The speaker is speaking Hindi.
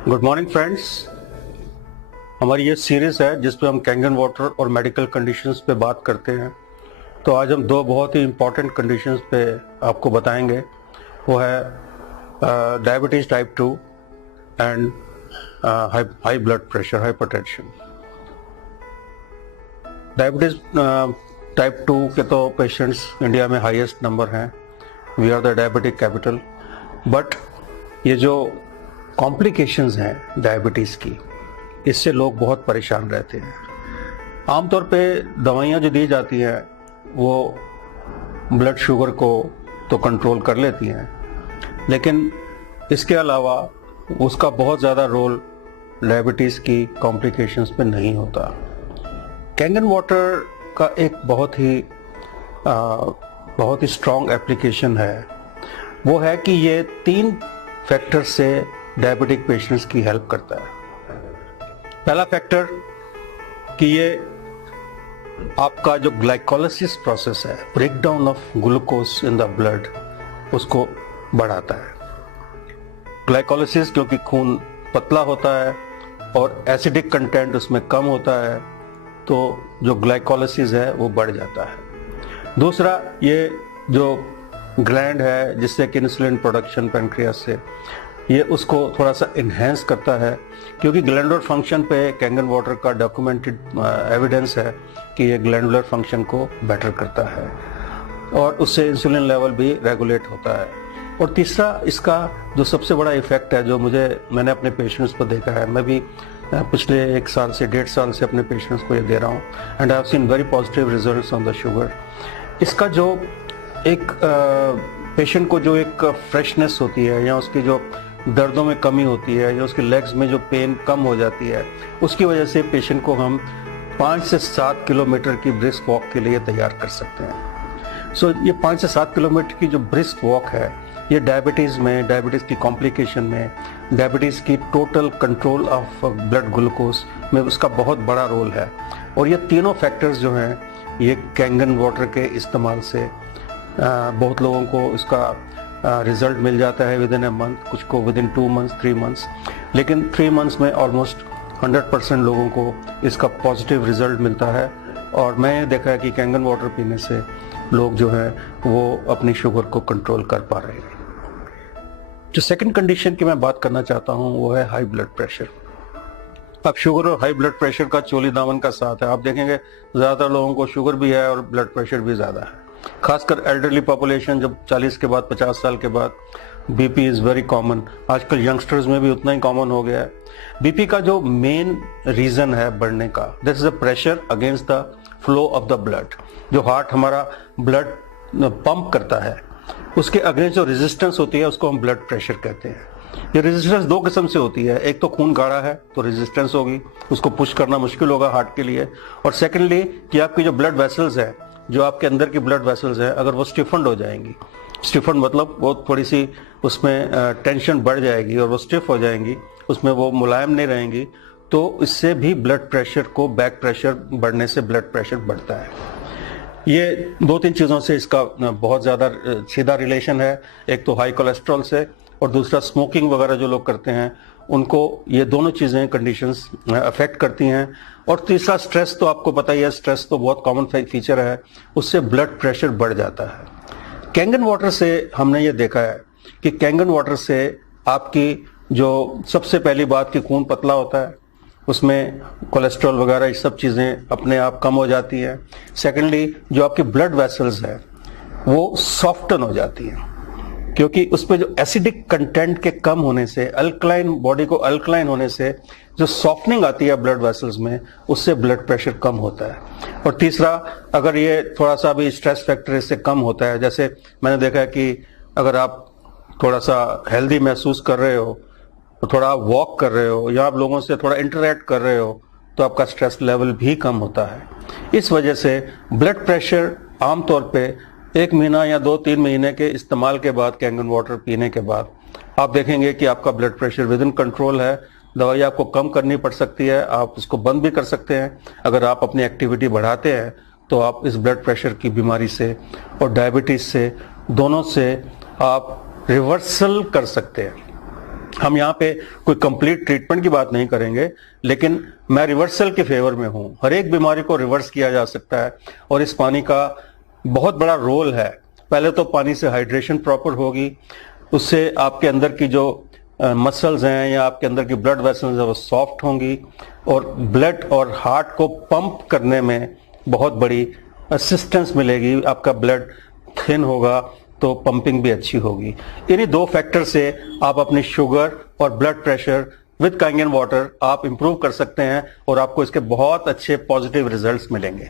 Good morning friends. हमारी ये सीरीज़ है जिस पे हम कैंगन वाटर और मेडिकल कंडीशंस पे बात करते हैं। तो आज हम दो बहुत ही इम्पॉर्टेंट कंडीशंस पे आपको बताएंगे। वो है diabetes type 2 and high blood pressure, hypertension. Diabetes type 2 के तो पेशेंट्स इंडिया में हाईएस्ट नंबर हैं। We are the diabetic capital. But ये जो कॉम्प्लिकेशंस हैं डायबिटीज़ की, इससे लोग बहुत परेशान रहते हैं। आमतौर पे दवाइयाँ जो दी जाती हैं वो ब्लड शुगर को तो कंट्रोल कर लेती हैं, लेकिन इसके अलावा उसका बहुत ज़्यादा रोल डायबिटीज़ की कॉम्प्लिकेशंस पे नहीं होता। कैंगन वाटर का एक बहुत ही स्ट्रॉन्ग एप्लीकेशन है। वो है कि ये 3 फैक्टर से डायबिटिक पेशेंट्स की हेल्प करता है। पहला फैक्टर कि ये आपका जो ग्लाइकोलिसिस प्रोसेस है, break down of glucose in the blood, उसको बढ़ाता है। ग्लाइकोलिसिस क्योंकि खून पतला होता है और एसिडिक कंटेंट उसमें कम होता है, तो जो ग्लाइकोलिसिस है वो बढ़ जाता है। दूसरा, ये जो ग्लैंड है जिससे कि इंसुलिन प्रोडक्शन पैनक्रियास से, ये उसको थोड़ा सा इन्हेंस करता है, क्योंकि ग्लैंडुलर फंक्शन पे कैंगन वाटर का डॉक्यूमेंटेड एविडेंस है कि ये ग्लैंडुलर फंक्शन को बेटर करता है और उससे इंसुलिन लेवल भी रेगुलेट होता है। और तीसरा, इसका जो सबसे बड़ा इफेक्ट है, जो मैंने अपने पेशेंट्स को देखा है, मैं भी पिछले 1 साल से 1.5 साल से अपने पेशेंट्स को ये दे रहा हूँ, and I have seen very positive results on the sugar. इसका जो एक पेशेंट को जो एक फ्रेशनेस होती है, या उसकी जो दर्दों में कमी होती है, या उसके लेग्स में जो पेन कम हो जाती है, उसकी वजह से पेशेंट को हम 5 से 7 किलोमीटर की ब्रिस्क वॉक के लिए तैयार कर सकते हैं। सो ये 5 से 7 किलोमीटर की जो ब्रिस्क वॉक है, ये डायबिटीज़ की कॉम्प्लिकेशन में, डायबिटीज़ की total control of blood glucose में उसका बहुत बड़ा रोल है। और ये तीनों फैक्टर्स जो हैं, ये कैंगन वाटर के इस्तेमाल से बहुत लोगों को इसका रिजल्ट मिल जाता है विद इन अ मंथ, कुछ को विद इन 2 मंथ्स, 3 मंथ्स, लेकिन 3 मंथ्स में ऑलमोस्ट 100% लोगों को इसका पॉजिटिव रिजल्ट मिलता है। और मैं देखा है कि कैंगन वाटर पीने से लोग जो है वो अपनी शुगर को कंट्रोल कर पा रहे हैं। जो सेकंड कंडीशन की मैं बात करना चाहता हूँ वो है हाई ब्लड प्रेशर। अब शुगर और हाई ब्लड प्रेशर का चोली दामन का साथ है। आप देखेंगे ज़्यादातर लोगों को शुगर भी है और ब्लड प्रेशर भी ज़्यादा है, खासकर एल्डरली पॉपुलेशन। जब 40 के बाद, 50 साल के बाद बीपी इज़ वेरी कॉमन। आजकल यंगस्टर्स में भी उतना ही कॉमन हो गया है। बीपी का जो मेन रीज़न है बढ़ने का, this is a pressure against the flow of the blood. जो हार्ट हमारा ब्लड पंप करता है, उसके अगेंस्ट जो रेजिस्टेंस होती है उसको हम ब्लड प्रेशर कहते हैं। ये रेजिस्टेंस 2 किस्म से होती है। एक तो खून गाढ़ा है तो रेजिस्टेंस होगी, उसको पुश करना मुश्किल होगा हार्ट के लिए। और सेकेंडली कि आपकी जो ब्लड वेसल्स है, जो आपके अंदर की ब्लड वेसल्स है, अगर वो स्टिफन्ड हो जाएंगी, स्टिफन्ड मतलब वो थोड़ी सी उसमें टेंशन बढ़ जाएगी और वो स्टिफ हो जाएंगी, उसमें वो मुलायम नहीं रहेंगी, तो इससे भी ब्लड प्रेशर को, बैक प्रेशर बढ़ने से ब्लड प्रेशर बढ़ता है। ये 2-3 चीज़ों से इसका बहुत ज़्यादा सीधा रिलेशन है। एक तो हाई कोलेस्ट्रॉल से, और दूसरा स्मोकिंग वगैरह जो लोग करते हैं उनको ये दोनों चीज़ें, कंडीशंस अफेक्ट करती हैं। और तीसरा, स्ट्रेस तो आपको पता ही है, स्ट्रेस तो बहुत कॉमन फीचर है, उससे ब्लड प्रेशर बढ़ जाता है। कैंगन वाटर से हमने ये देखा है कि कैंगन वाटर से आपकी जो सबसे पहली बात कि खून पतला होता है, उसमें कोलेस्ट्रॉल वगैरह ये सब चीज़ें अपने आप कम हो जाती हैं। सेकेंडली, जो आपकी ब्लड वेसल्स है वो सॉफ्टन हो जाती हैं, क्योंकि उस पर जो एसिडिक कंटेंट के कम होने से, अल्कलाइन, बॉडी को अल्कलाइन होने से जो सॉफ्टनिंग आती है ब्लड वेसल्स में, उससे ब्लड प्रेशर कम होता है। और तीसरा, अगर ये थोड़ा सा भी स्ट्रेस फैक्टर इससे कम होता है, जैसे मैंने देखा है कि अगर आप थोड़ा सा हेल्दी महसूस कर रहे हो, थोड़ा वॉक कर रहे हो, या आप लोगों से थोड़ा इंटरेक्ट कर रहे हो, तो आपका स्ट्रेस लेवल भी कम होता है। इस वजह से ब्लड प्रेशर आमतौर पे 1 महीना या 2-3 महीने के इस्तेमाल के बाद, कैंगन वाटर पीने के बाद, आप देखेंगे कि आपका blood pressure with in control है। दवाई आपको कम करनी पड़ सकती है, आप उसको बंद भी कर सकते हैं। अगर आप अपनी एक्टिविटी बढ़ाते हैं तो आप इस ब्लड प्रेशर की बीमारी से और डायबिटीज़ से, दोनों से आप रिवर्सल कर सकते हैं। हम यहाँ पे कोई कंप्लीट ट्रीटमेंट की बात नहीं करेंगे, लेकिन मैं रिवर्सल के फेवर में हूँ। हर एक बीमारी को रिवर्स किया जा सकता है और इस पानी का बहुत बड़ा रोल है। पहले तो पानी से हाइड्रेशन प्रॉपर होगी, उससे आपके अंदर की जो मसल्स हैं या आपके अंदर की ब्लड वेसल्स हैं वो सॉफ्ट होंगी और ब्लड और हार्ट को पंप करने में बहुत बड़ी असिस्टेंस मिलेगी। आपका ब्लड थिन होगा तो पंपिंग भी अच्छी होगी। इन्हीं दो फैक्टर से आप अपनी शुगर और ब्लड प्रेशर विद कांगेन वाटर आप इंप्रूव कर सकते हैं और आपको इसके बहुत अच्छे पॉजिटिव रिजल्ट्स मिलेंगे।